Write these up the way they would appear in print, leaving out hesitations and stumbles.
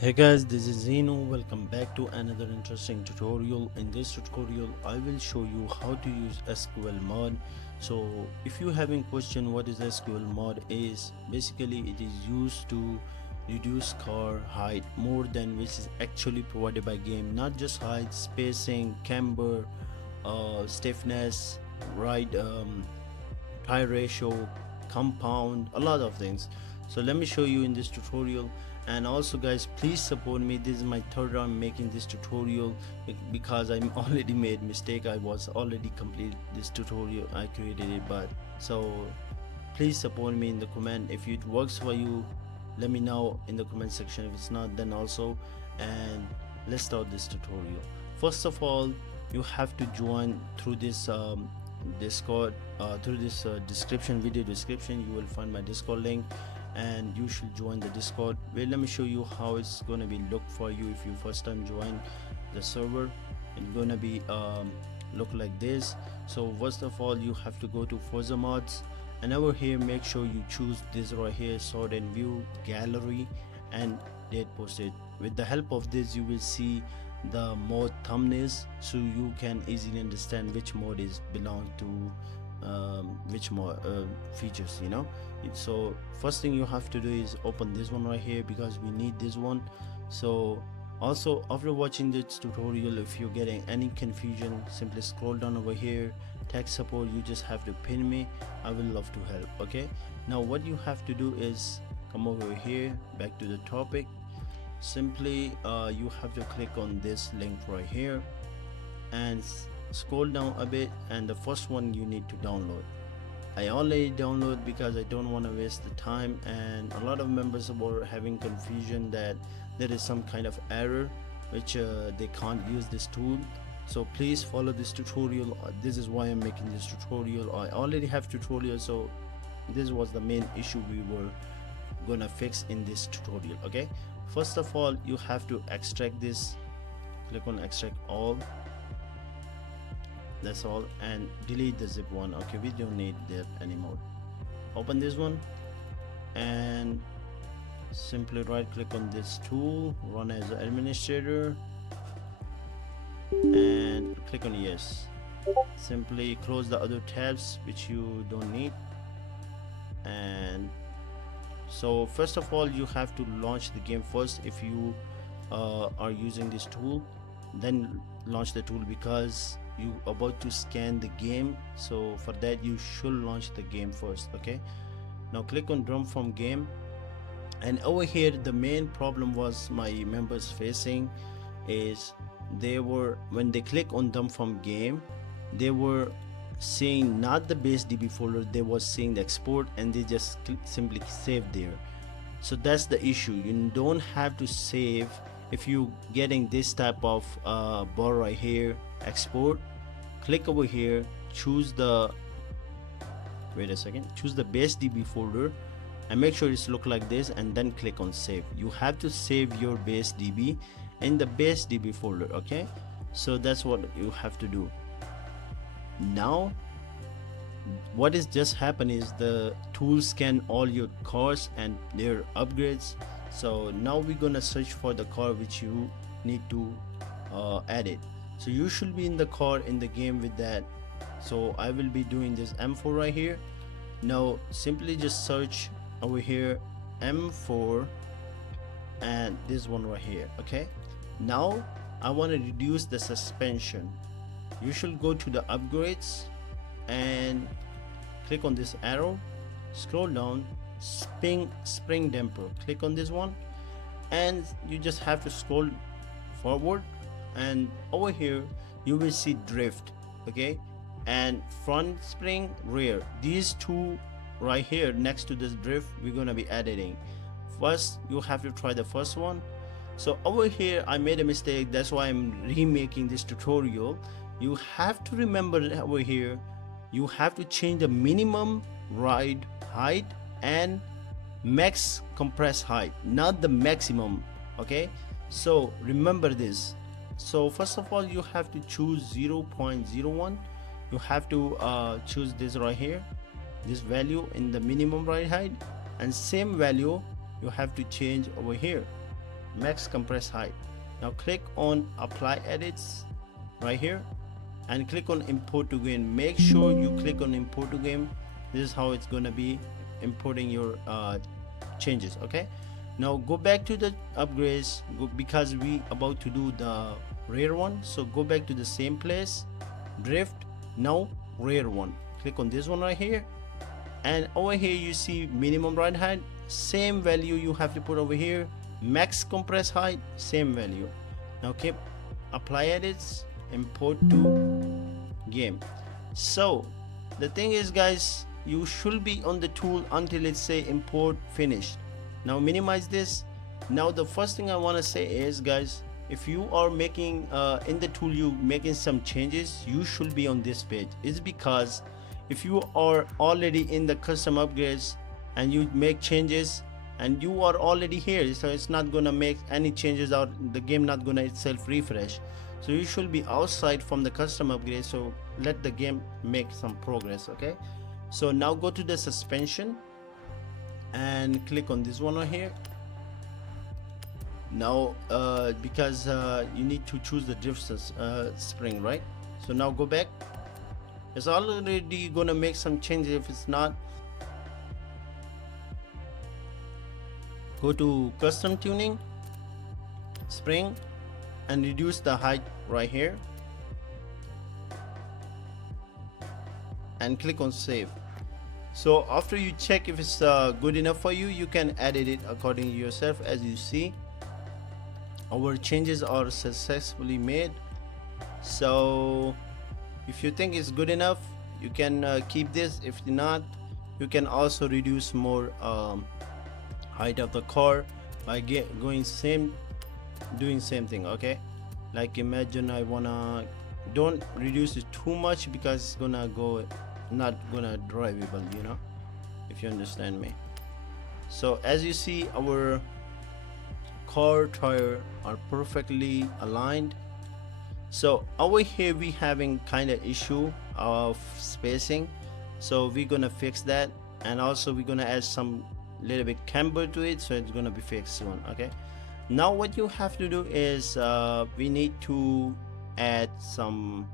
Hey guys, this is Zeenu. Welcome back to another interesting tutorial. In this tutorial, I will show you how to use SQL mod. So, if you having question what is SQL mod is, basically it is used to reduce car height more than which is actually provided by game. Not just height, spacing, camber, stiffness, right, tire ratio, compound, a lot of things. So let me show you in this tutorial. And also guys, please support me. This is my third time making this tutorial because I'm already made mistake. I was already complete this tutorial, I created it, but so please support me in the comment. If it works for you, let me know in the comment section. If it's not, then also. And let's start this tutorial. First of all, you have to join through this discord, through this description, video description. You will find my discord link and you should join the discord. Well, let me show you how it's gonna be look for you if you first time join the server. It's gonna be look like this. So first of all, you have to go to Forza mods, and over here make sure you choose this right here, sort and view gallery and date posted. With the help of this, you will see the mod thumbnails, so you can easily understand which mod is belong to which more features, so first thing you have to do is open this one right here because we need this one. So also, after watching this tutorial, if you're getting any confusion, simply scroll down over here, tech support. You just have to pin me, I will love to help. Okay, now what you have to do is come over here, back to the topic. Simply you have to click on this link right here and scroll down a bit, and the first one you need to download. I already download because I don't want to waste the time, and a lot of members were having confusion that there is some kind of error which they can't use this tool. So please follow this tutorial. This is why I'm making this tutorial. I already have tutorial, so this was the main issue we were gonna fix in this tutorial. Okay, first of all, you have to extract this. Click on extract all, that's all, and delete the zip one. Okay, we don't need that anymore. Open this one and simply right click on this tool, run as an administrator, and click on yes. Simply close the other tabs which you don't need. And so first of all, you have to launch the game first. If you are using this tool, then launch the tool because you about to scan the game. So for that, you should launch the game first. Okay, now click on drum from game, and over here the main problem was my members facing is they were, when they click on them from game, they were seeing not the base db folder, they was seeing the export, and they just simply save there. So that's the issue. You don't have to save. If you getting this type of bar right here, export, click over here, choose the, wait a second, choose the base db folder and make sure it's look like this, and then click on save. You have to save your base db in the base db folder. Okay, so that's what you have to do. Now what is just happened is the tool scan all your cars and their upgrades. So now we're gonna search for the car which you need to add it. So you should be in the car in the game with that. So I will be doing this M4 right here. Now simply just search over here M4 and this one right here. Okay, now I want to reduce the suspension. You should go to the upgrades and click on this arrow, scroll down, spring damper, click on this one, and you just have to scroll forward, and over here you will see drift. Okay, and front spring, rear, these two right here next to this drift we're gonna be editing. First you have to try the first one. So over here I made a mistake, that's why I'm remaking this tutorial. You have to remember over here, you have to change the minimum ride height and max compress height, not the maximum. Okay, so remember this. So first of all, you have to choose 0.01. You have to choose this right here, this value in the minimum ride height, and same value you have to change over here. max compress height. Now click on apply edits right here and click on import to game. Make sure you click on import to game. This is how it's gonna be importing your changes. Okay, now go back to the upgrades, because we about to do the rear one. So go back to the same place, drift, now rear one, click on this one right here, and over here you see minimum ride height, same value you have to put over here, max compress height, same value. Now keep apply edits, import to game. So the thing is guys, you should be on the tool until it say import finished. Now minimize this. Now the first thing I want to say is guys, if you are making in the tool you making some changes, you should be on this page. It's because if you are already in the custom upgrades and you make changes and you are already here, so it's not gonna make any changes out, the game not gonna itself refresh. So you should be outside from the custom upgrade, so let the game make some progress. Okay, so now go to the suspension and click on this one right here. Now because you need to choose the drift spring, right? So now go back. It's already gonna make some changes. If it's not, go to custom tuning, spring, and reduce the height right here and click on save. So after you check if it's good enough for you, you can edit it according to yourself. As you see, our changes are successfully made. So if you think it's good enough, you can keep this. If not, you can also reduce more height of the car by doing same thing. Okay, like imagine I wanna, don't reduce it too much because it's gonna go not gonna drivable, you know, if you understand me. So as you see, our car tire are perfectly aligned. So over here we having kind of issue of spacing, so we're gonna fix that, and also we're gonna add some little bit camber to it, so it's gonna be fixed soon. Okay, now what you have to do is we need to add some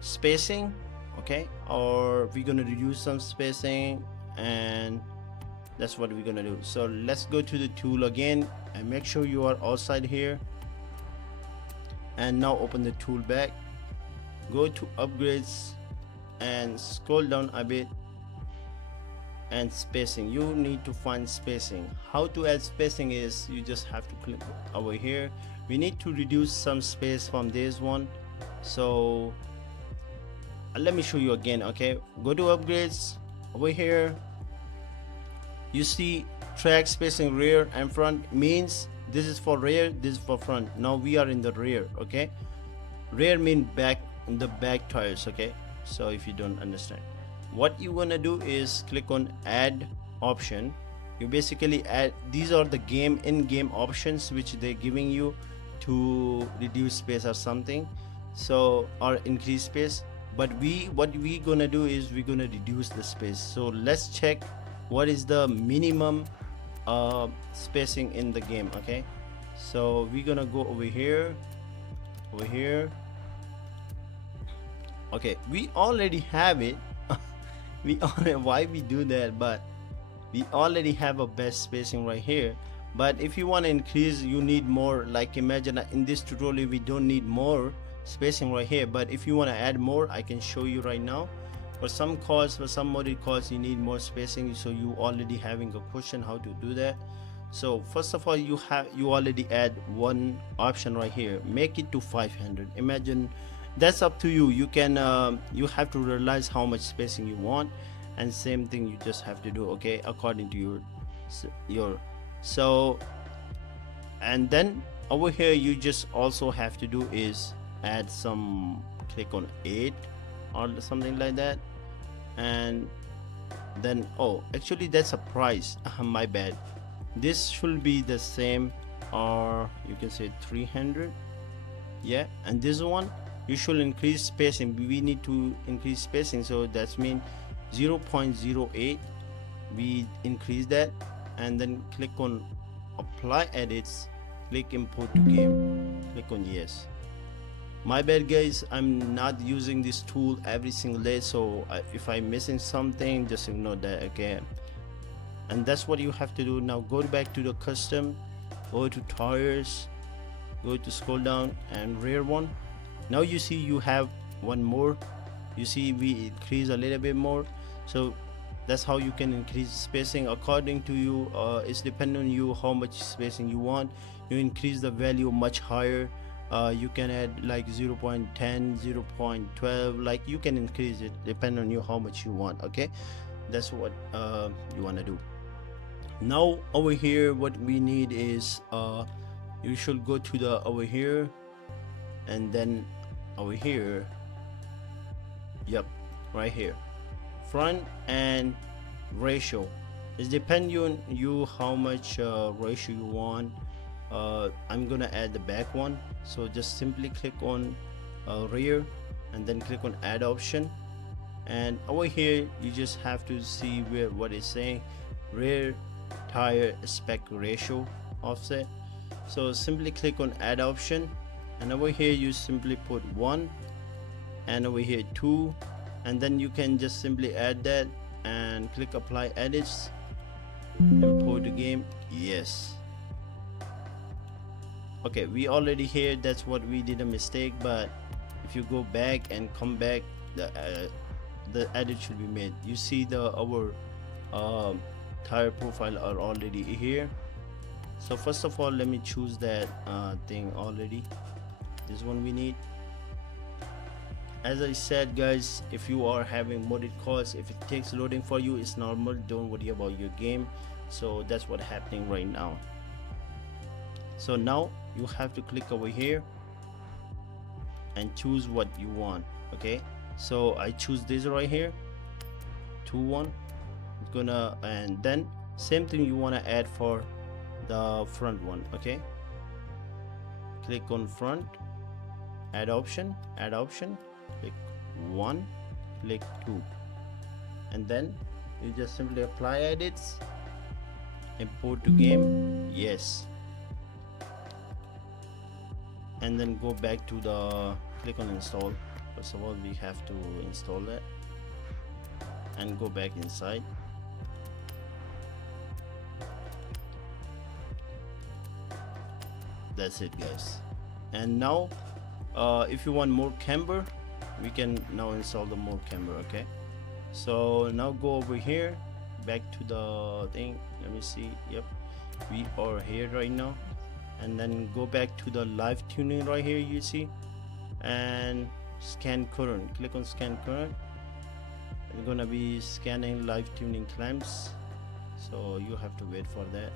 spacing. Okay, or we're gonna reduce some spacing, and that's what we're gonna do. So let's go to the tool again and make sure you are outside here, and now open the tool back, go to upgrades and scroll down a bit, and spacing, you need to find spacing. How to add spacing is you just have to click over here. We need to reduce some space from this one, so let me show you again. Okay, go to upgrades, over here you see track spacing rear and front, means this is for rear, this is for front. Now we are in the rear. Okay, rear mean back, in the back tires. Okay, so if you don't understand, what you wanna do is click on add option. You basically add, these are the game in-game options which they're giving you to reduce space or something, so or increase space. But what we gonna do is we're gonna reduce the space. So let's check what is the minimum spacing in the game. Okay, so we're gonna go over here. Okay, we already have it. Why we do that, but we already have a best spacing right here. But if you want to increase, you need more. Like imagine in this tutorial we don't need more spacing right here, but if you want to add more, I can show you right now. For some cars, for some modded cars, you need more spacing, so you already having a question how to do that. So first of all, you already add one option right here, make it to 500. Imagine, that's up to you. You can you have to realize how much spacing you want, and same thing you just have to do, okay, according to your so. And then over here you just also have to do is add some, click on 8 or something like that, and then, oh actually that's a price. My bad, this should be the same, or you can say 300. Yeah, and this one you should increase spacing. We need to increase spacing, so that's mean 0.08. we increase that, and then click on apply edits, click import to game, click on yes. My bad guys, I'm not using this tool every single day, so if I'm missing something, just ignore that, okay? And that's what you have to do. Now go back to the custom, go to tires, go to scroll down and rear one. Now you see you have one more. You see we increase a little bit more. So that's how you can increase spacing according to you. It's dependent on you how much spacing you want. You increase the value much higher. You can add like 0.10, 0.12, like you can increase it depending on you how much you want. Okay, that's what you want to do. Now over here what we need is you should go to the over here, and then over here, yep, right here, front and ratio. It's depending on you how much ratio you want. I'm gonna add the back one, so just simply click on rear and then click on add option, and over here you just have to see where what it's saying, rear tire aspect ratio offset. So simply click on add option, and over here you simply put 1, and over here 2, and then you can just simply add that and click apply edits, import the game, yes. Okay, we already here, that's what we did a mistake, but if you go back and come back, the edit should be made. You see our tire profile are already here. So first of all, let me choose that thing already, this one we need. As I said guys, if you are having modded cars, if it takes loading for you, it's normal, don't worry about your game. So that's what's happening right now. So now you have to click over here and choose what you want. Okay, so I choose this right here, 2-1. It's gonna, and then same thing you want to add for the front one. Okay, click on front, add option, click 1, click 2, and then you just simply apply edits, import to game, yes, and then go back to the click on install. First of all, we have to install that and go back inside. That's it guys. And now if you want more Camber, we can now install the more Camber. Okay, so now go over here, back to the thing, let me see, yep, we are here right now, and then go back to the live tuning right here, you see, and scan current, click on scan current. It's gonna be scanning live tuning clamps, so you have to wait for that.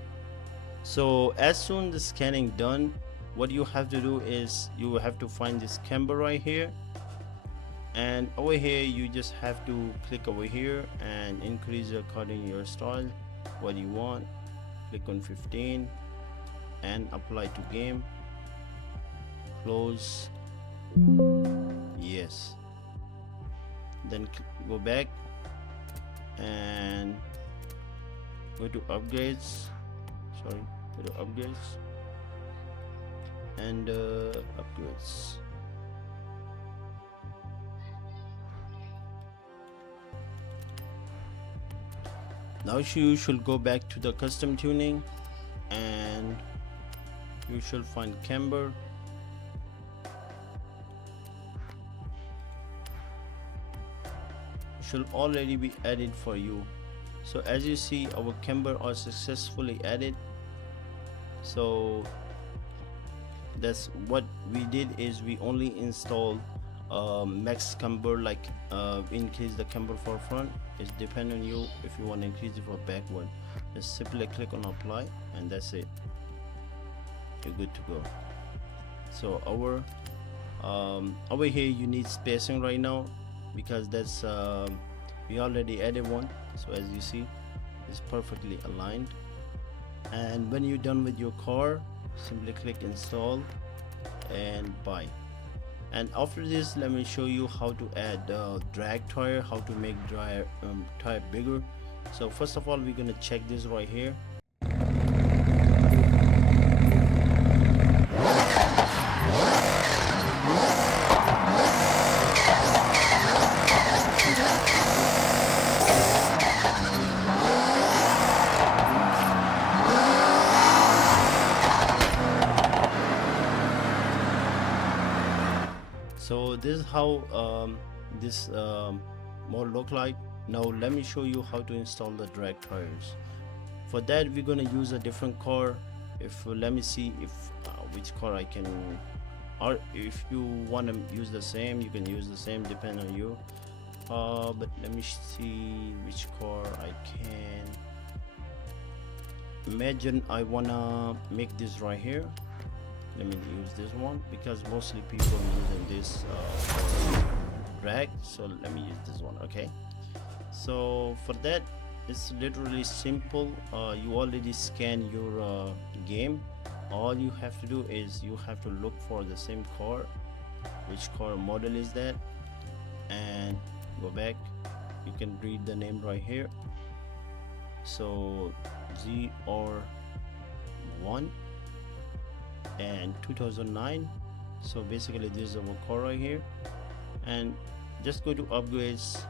So as soon the scanning done, what you have to do is you have to find this Camber right here, and over here you just have to click over here and increase according to your style what you want. Click on 15 and apply to game, close, yes, then go back and go to upgrades, sorry, go to upgrades and upgrades. Now you should go back to the custom tuning and you should find Camber. Should already be added for you. So as you see, our Camber are successfully added. So that's what we did, is we only installed max Camber, like increase the Camber for front. It's depend on you if you want to increase it for backward. Just simply click on apply and that's it, you're good to go. So our over here you need spacing right now, because that's we already added one. So as you see, it's perfectly aligned. And when you're done with your car, simply click install and buy. And after this, let me show you how to add drag tire, how to make tire bigger. So first of all, we're gonna check this right here. So this is how this mode look like. Now let me show you how to install the drag tires. For that we're gonna use a different car. If let me see if which car I can, or if you want to use the same you can use the same, depend on you. But let me see which car I can. Imagine I wanna make this right here. Let me use this one because mostly people using this for drag, so let me use this one. Okay, so for that it's literally simple. You already scan your game. All you have to do is you have to look for the same car, which car model is that, and go back. You can read the name right here. So ZR1 and 2009. So basically this is our car right here, and just go to upgrades,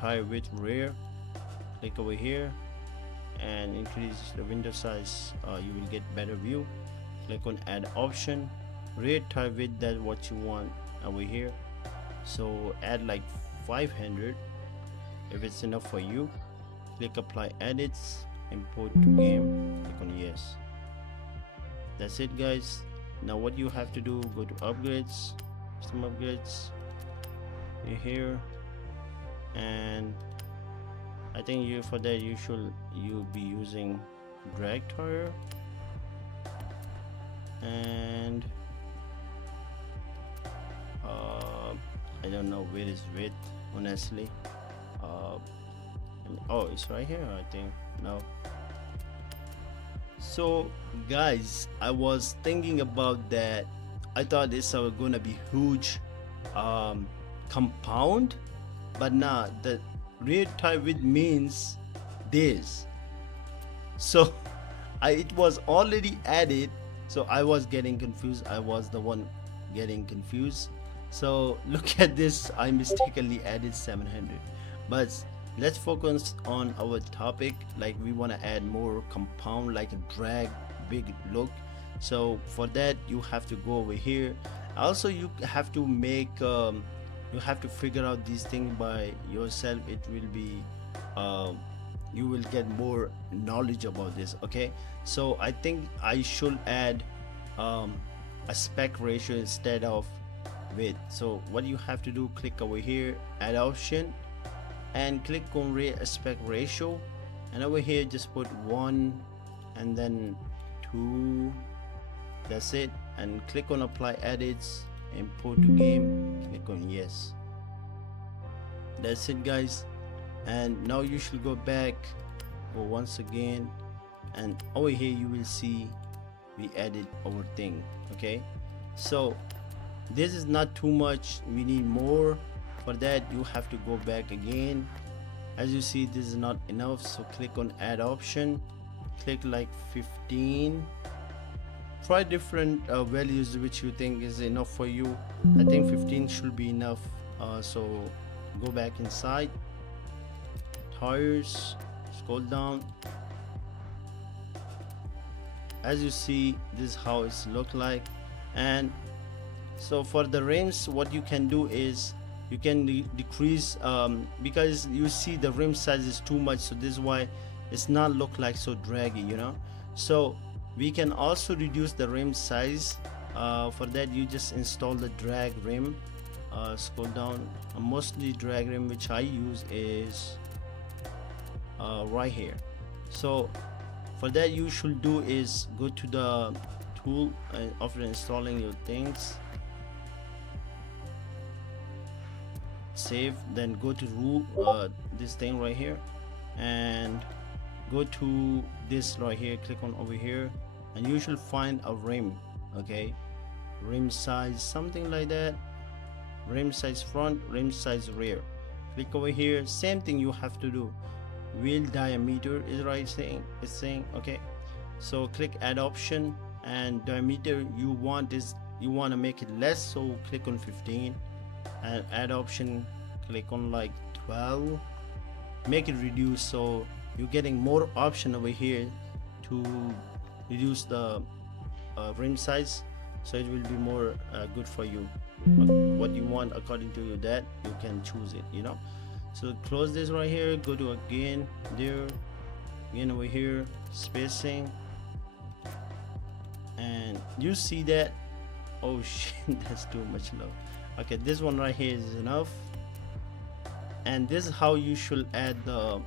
tire width rear, click over here and increase the window size. You will get better view. Click on add option, rear tire width, that what you want over here. So add like 500 if it's enough for you. Click apply edits, import to game, click on yes. That's it guys. Now what you have to do, go to upgrades, custom upgrades, you're here, and I think you for that you'll be using drag tire, and I don't know where is width honestly. Oh, it's right here I think. No. So guys, I was thinking about that. I thought it's gonna be huge compound, but nah, the rear tire width means this. So it was already added, so I was getting confused. I was the one getting confused. So look at this, I mistakenly added 700. But let's focus on our topic. Like we want to add more compound, like a drag big look. So for that you have to go over here. Also you have to make you have to figure out these things by yourself. It will be you will get more knowledge about this. Okay, so I think I should add aspect ratio instead of width. So what you have to do, click over here, add option, and click on rear aspect ratio, and over here just put 1 and then 2. That's it, and click on apply edits, import to game, click on yes. That's it guys. And now you should go back, go once again, and over here you will see we added our thing. Okay, so this is not too much, we need more. For that you have to go back again. As you see, this is not enough, so click on add option, click like 15. Try different values which you think is enough for you. I think 15 should be enough. So go back inside, tires, scroll down. As you see, this is how it's look like. And so for the rims, what you can do is you can decrease because you see the rim size is too much, so this is why it's not look like so draggy, you know. So we can also reduce the rim size. For that you just install the drag rim. Scroll down. Mostly drag rim which I use is right here. So for that you should do is go to the tool after installing your things, save, then go to rule, this thing right here, and go to this right here, click on over here, and you should find a rim. Okay, rim size something like that, rim size front, rim size rear. Click over here, same thing you have to do. Wheel diameter is right saying, it's saying okay. So click add option, and diameter you want to make it less, so click on 15, and add option, click on like 12, make it reduce. So you're getting more option over here to reduce the rim size, so it will be more good for you. what you want. According to that, you can choose it, you know. So close this right here, go to again there, again over here, spacing, and you see that, oh shit, that's too much low. Okay, this one right here is enough. And this is how you should add the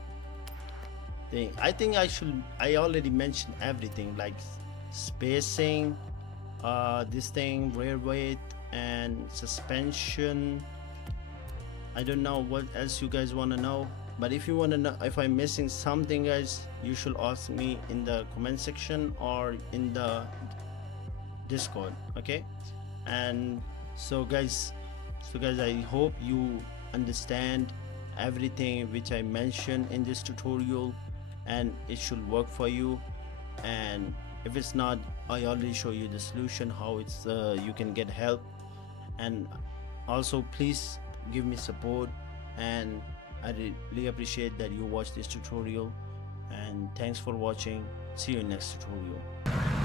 thing. I think I already mentioned everything, like spacing, this thing, rear weight, and suspension. I don't know what else you guys want to know, but if you want to know if I'm missing something, guys, you should ask me in the comment section or in the Discord. Okay. And so guys, I hope you understand everything which I mentioned in this tutorial, and it should work for you. And if it's not, I already show you the solution, how it's you can get help. And also please give me support, and I really appreciate that you watch this tutorial. And thanks for watching. See you in next tutorial.